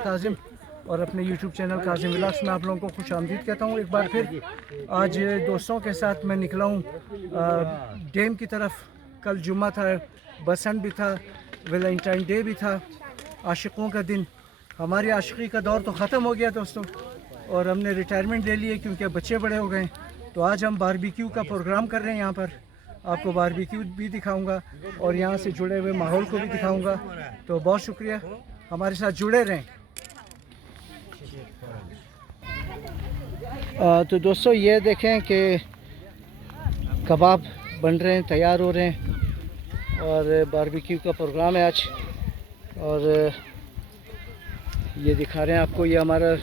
काजिम और अपने YouTube channel Kazim vlogs में आप लोगों को खुश आमदीद कहता हूँ एक बार फिर। आज दोस्तों के साथ मैं निकला हूँ डैम की तरफ। कल जुम्मा था, बसंत भी था, वैलेंटाइन डे भी था, आशिकों का दिन। हमारी आशिकी का दौर तो ख़त्म हो गया दोस्तों और हमने रिटायरमेंट ले लिए क्योंकि बच्चे बड़े हो गए। तो आज हम बारबेक्यू का प्रोग्राम कर रहे हैं यहाँ पर। आपको बारबेक्यू भी दिखाऊंगा और यहाँ से जुड़े हुए माहौल को भी दिखाऊंगा। तो बहुत शुक्रिया, हमारे साथ जुड़े रहें। तो दोस्तों ये देखें कि कबाब बन रहे हैं, तैयार हो रहे हैं और बारबेक्यू का प्रोग्राम है आज। और ये दिखा रहे हैं आपको, ये हमारा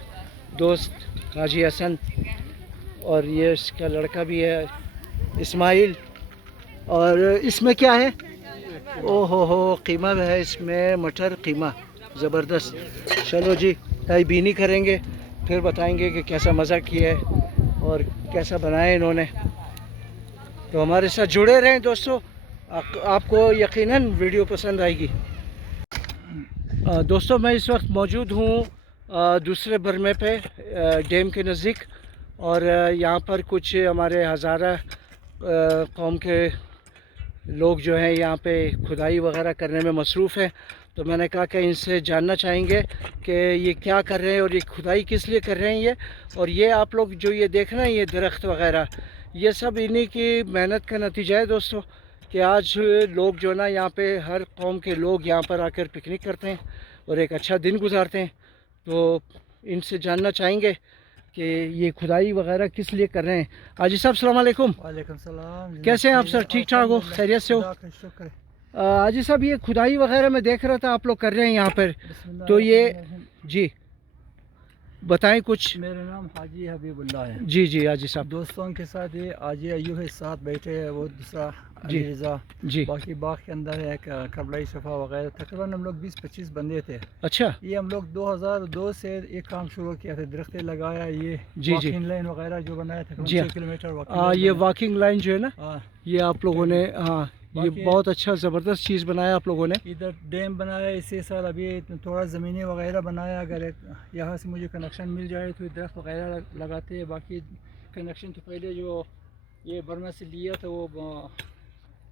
दोस्त हाजी हसन और ये इसका लड़का भी है इस्माइल। और इसमें क्या है? ओहो हो, कीमा है इसमें, मटर कीमा ज़बरदस्त। चलो जी, ताई बीनी करेंगे, फिर बताएंगे कि कैसा मज़ा किया है और कैसा बनाया इन्होंने। तो हमारे साथ जुड़े रहें दोस्तों, आपको यकीनन वीडियो पसंद आएगी। दोस्तों मैं इस वक्त मौजूद हूँ दूसरे बरमे पे डैम के नज़दीक और यहाँ पर कुछ हमारे हज़ारा कौम के लोग जो हैं यहाँ पे खुदाई वगैरह करने में मसरूफ़ हैं। तो मैंने कहा कि इनसे जानना चाहेंगे कि ये क्या कर रहे हैं और ये खुदाई किस लिए कर रहे हैं। और ये आप लोग जो ये देख रहे हैं, ये दरख्त वगैरह, ये सब इन्हीं की मेहनत का नतीजा है दोस्तों। कि आज लोग जो ना यहाँ पे हर कौम के लोग यहाँ पर आकर पिकनिक करते हैं और एक अच्छा दिन गुजारते हैं। तो इनसे जानना चाहेंगे कि ये खुदाई वगैरह किस लिए कर रहे हैं। हाजी साहब सलाम अलैकुम। वालेकुम सलाम। कैसे हैं आप सर? ठीक ठाक हो, खैरियत से हो? हाजी साहब ये खुदाई वगैरह मैं देख रहा था आप लोग कर रहे हैं यहाँ पर, तो ये जी बताएं कुछ। मेरा नाम हाजी हबीबुल्लाह है। जी जी हाजी साहब। दोस्तों के साथ ये आज अयूब है, साथ बैठे हैं, वो दूसरा जी रिजा जी। बाकी बाग के अंदर है करबलाई शफा वगैरह। तकरीबन हम लोग 20-25 बंदे थे। अच्छा। ये हम लोग 2002 से एक काम शुरू किया था, दरख्तें लगाया, ये जी जी वॉकिंग लाइन वगैरह जो बनाया था, जी 6 किलोमीटर ये वॉकिंग लाइन जो है ना, हाँ ये आप लोगों ने, हाँ ये बहुत अच्छा ज़बरदस्त चीज़ बनाया आप लोगों ने। इधर डैम बनाया इसी साल, अभी थोड़ा ज़मीनें वगैरह बनाया। अगर यहाँ से मुझे कनेक्शन मिल जाए तो दरख्त वगैरह लगाते हैं। बाकी कनेक्शन तो पहले जो ये बर्मा से लिया था, वो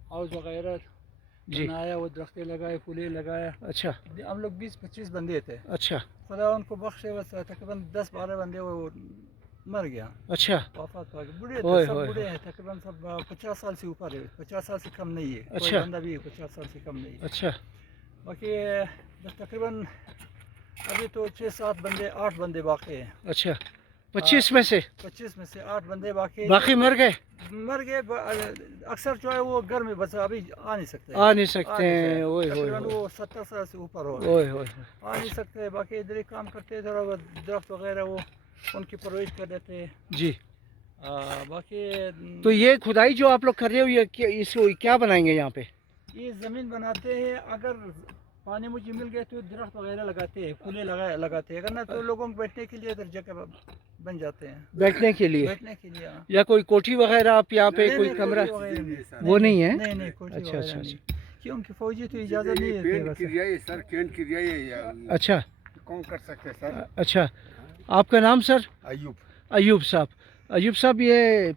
हाउस वगैरह बनाया, वो दरख्तें लगाए, फूलें लगाया। अच्छा। हम लोग 20-25 बंदे थे। अच्छा। खुदा उनको बख्शे, बस तकरीबन 10-12 बंदे वो मर गया। अच्छा। वफात हो गई। बूढ़े थे, सब बूढ़े हैं, तकरीबन सब 50 साल से ऊपर है, 50 साल से कम नहीं है। अच्छा। कोई बंदा भी 50 साल से कम नहीं है। अच्छा। बाकी बस तकरीबन अभी तो 6-7 बंदे, 8 बंदे बाकी हैं। अच्छा। 25 में से 25 में से 8 बंदे बाकी मर गए। अक्सर जो है वो घर में, बस अभी आ नहीं सकते, आ नहीं सकते हैं। ओए होए तकरीबन वो 70 साल से ऊपर हो, ओए होए आ नहीं सकते। बाकी इधर ही काम करते, थोड़ा दरख्त वगैरह वो उनकी परवरिश कर देते हैं जी। बाकी तो ये खुदाई जो आप लोग कर रहे हो, ये इसको क्या बनाएंगे यहाँ पे? ये ज़मीन बनाते हैं। अगर पानी मुझे मिल गए तो दरख्त वगैरह लगाते हैं, फूलें लगाते हैं। अगर ना तो लोगों को बैठने के लिए इधर जगह बन जाते हैं, बैठने के लिए, बैठने के लिए। या कोई कोठी वगैरह आप यहाँ पे कोई कमरा वो नहीं है? नहीं कोठी अच्छा अच्छा अच्छा। क्योंकि फौजी तो इजाज़त नहीं देते। अच्छा, कौन कर सकते सर? अच्छा। आपका नाम सर? अयूब। अयूब साहब। अयूब साहब, ये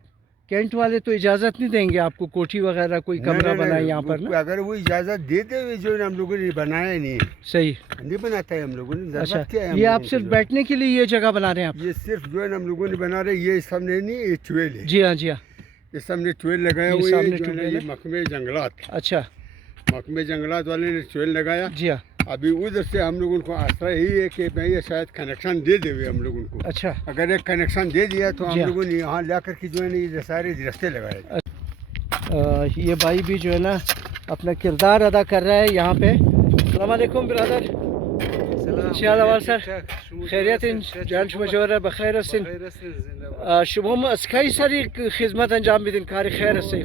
कैंट वाले तो इजाज़त नहीं देंगे आपको कोठी वगैरह कोई कमरा बनाए यहाँ पर ना? अगर वो इजाज़त देते हुए जो हम लोगों ने बनाया नहीं, सही नहीं बनाता है हम लोगों ने। अच्छा, क्या है ये आप सिर्फ बैठने के लिए ये जगह बना रहे हैं आप? ये सिर्फ जो है हम लोगों ने बना रहे, ये सामने नहीं, ये ट्यूबवेल है। जी हाँ जी हाँ, ये सामने ट्यूबवेल लगाया हुआ है, ये महकमे जंगलात। अच्छा, महकमे जंगलात वाले ने ट्यूबवेल लगाया। जी हाँ। अभी उधर से हम लोगों को आसरा यही है कि भाई ये शायद कनेक्शन दे दे हम लोगों को। अच्छा। अगर एक कनेक्शन दे दिया तो हम लोगों ने यहाँ ला कर के जो है ये सारे रास्ते लगाए। ये भाई भी जो है ना अपना किरदार अदा कर रहा है यहाँ पे। अस्सलाम वालेकुम ब्रदर। इंशाल्लाह सर खैरियत इन जान मजोर बखैर हसन शुभम अस्काई सर खिदमत अंजाम बिदिन कारी खैर से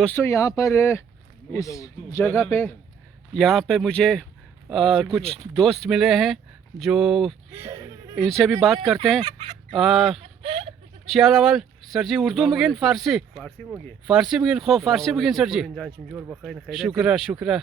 दोस्तों यहाँ पर इस जगह पे यहाँ पे मुझे कुछ दोस्त मिले हैं जो इनसे भी बात करते हैं चियालावाल सर जी उर्दू मगिन फारसी मगिन खो फारसी मगिन सर जी शुक्र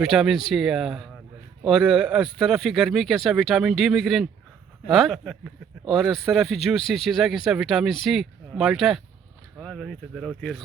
विटामिन सी और इस तरफ ही गर्मी कैसा विटामिन डी मिग्रेन हाँ और इस तरफ ही जूस सी चीज़ा कैसा विटामिन सी माल्टा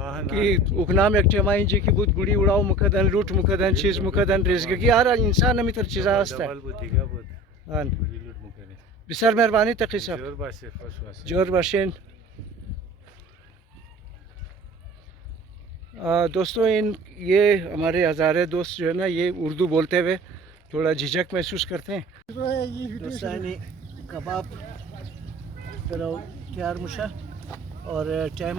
की उकनाम एक टेमा इंजी की बुद गुड़ी उड़ाओ मुकदन लूट मुकदन चीज मुकदन रिज़्क़ यार इंसान में तर चीज़ आस्ता है बिसर मेहरबानी तकी साहब जोर बाशिन दोस्तों ये हमारे हज़ारे दोस्त जो है ना ये उर्दू बोलते हुए थोड़ा झिझक महसूस करते हैं दोस्तानी कबाब करो तैयार मुशा और टाइम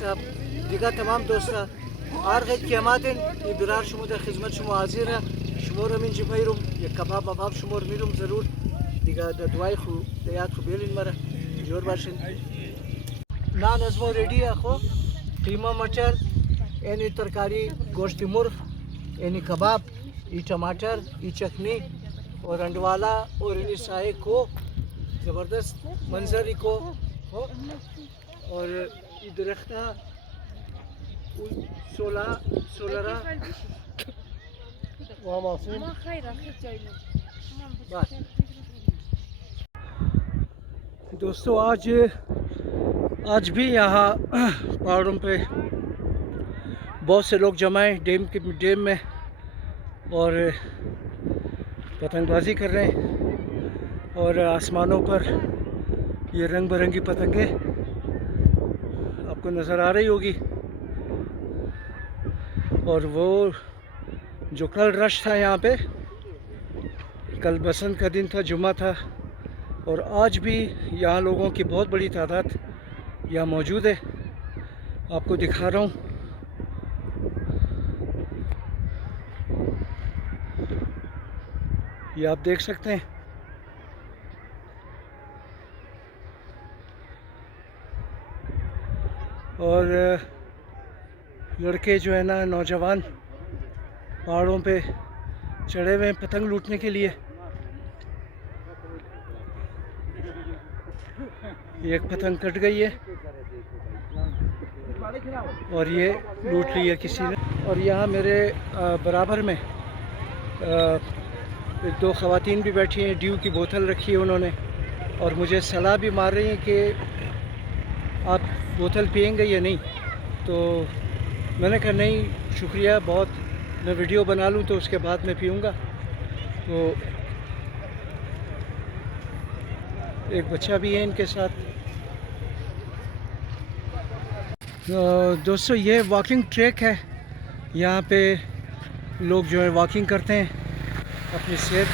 साहब दिगा तमाम दोस्ता आर गैत के मादिन इबरार शमुद खिदमत शमो हाजिर है शमोर min जमैरुम ये कबाब बाब शमोर मिरुम जरूर दिगा दवाई खु तयार खु बेलिन मरा जोर बाशिन नान अजमो रेडी है खो कीमा मटर एनी तरकारी गोश्त मुर्ग एनी कबाब ई टमाटर ई चटनी और अंडवाला और एनी साए को ज़बरदस्त मंजर को हो और दरख्ता सोलरा दोस्तों आज भी यहाँ पहाड़ों पे बहुत से लोग जमा हैं डैम में और पतंगबाजी कर रहे हैं और आसमानों पर ये रंग बिरंगी पतंगे आपको नज़र आ रही होगी। और वो जो कल रश था यहाँ पे, कल बसंत का दिन था, जुम्मा था, और आज भी यहाँ लोगों की बहुत बड़ी तादाद यहाँ मौजूद है। आपको दिखा रहा हूँ। ये आप देख सकते हैं। और लड़के जो है ना, नौजवान पहाड़ों पे चढ़े हुए हैं पतंग लूटने के लिए। एक पतंग कट गई है और ये लूट ली है किसी ने। और यहाँ मेरे बराबर में दो ख़वातीन भी बैठी हैं, ड्यू की बोतल रखी है उन्होंने, और मुझे सलाह भी मार रही हैं कि आप बोतल पिएंगे या नहीं। तो मैंने कहा नहीं शुक्रिया, बहुत मैं वीडियो बना लूँ तो उसके बाद मैं पीऊँगा। तो एक बच्चा भी है इनके साथ। दोस्तों ये वॉकिंग ट्रैक है, यहाँ पे लोग जो है वॉकिंग करते हैं अपनी सेहत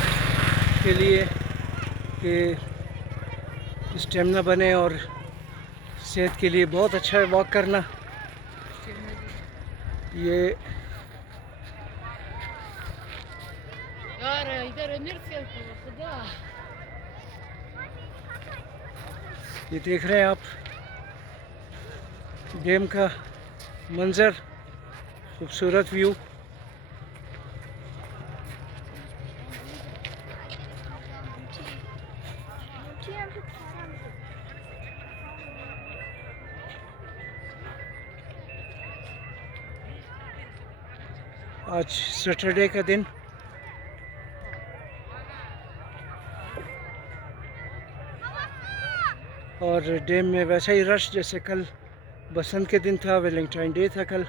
के लिए कि स्टेमिना बने, और सेहत के लिए बहुत अच्छा है वॉक करना। ये देख रहे हैं आप डैम का मंजर, खूबसूरत व्यू। आज सैटरडे का दिन, और डैम में वैसा ही रश जैसे कल बसंत के दिन था, वैलेंटाइन डे था कल।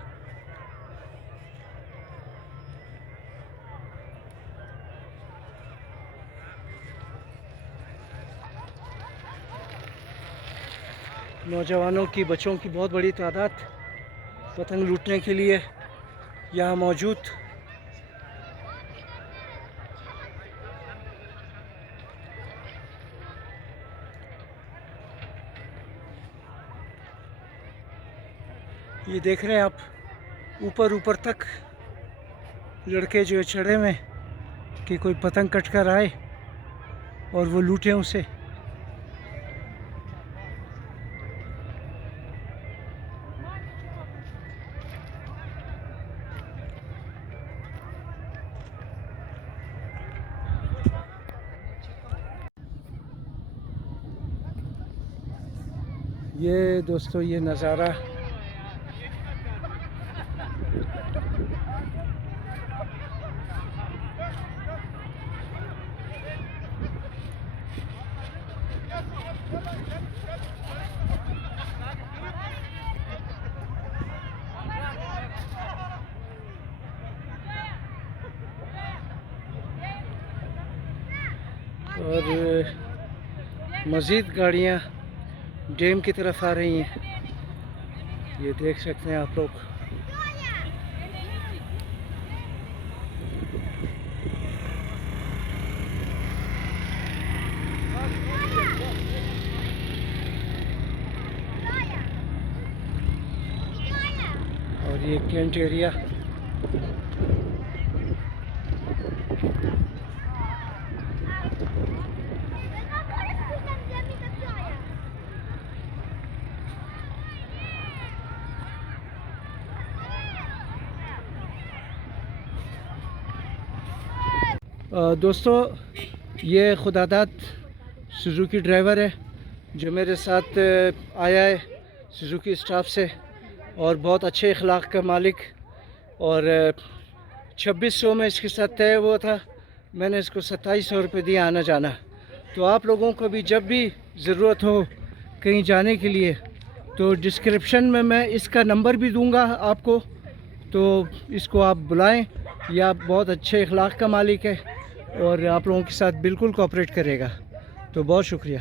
नौजवानों की, बच्चों की बहुत बड़ी तादाद पतंग लूटने के लिए यहाँ मौजूद। ये देख रहे हैं आप, ऊपर ऊपर तक लड़के जो चढ़े हुए हैं कि कोई पतंग कट कर आए और वो लूटे उसे। ये दोस्तों ये नज़ारा और मज़ीद गाड़ियाँ डैम की तरफ आ रही हैं, ये देख सकते हैं आप लोग। और ये कैंट एरिया, दोस्तों ये खुदादाद सुजुकी ड्राइवर है जो मेरे साथ आया है सुजुकी स्टाफ से, और बहुत अच्छे अखलाक का मालिक। और 2600 में इसके साथ तय हुआ था, मैंने इसको 2700 रुपये दिया आना जाना। तो आप लोगों को भी जब भी ज़रूरत हो कहीं जाने के लिए, तो डिस्क्रिप्शन में मैं इसका नंबर भी दूंगा आपको, तो इसको आप बुलाएं। यह बहुत अच्छे अखलाक का मालिक है, और आप लोगों के साथ बिल्कुल कोऑपरेट करेगा। तो बहुत शुक्रिया।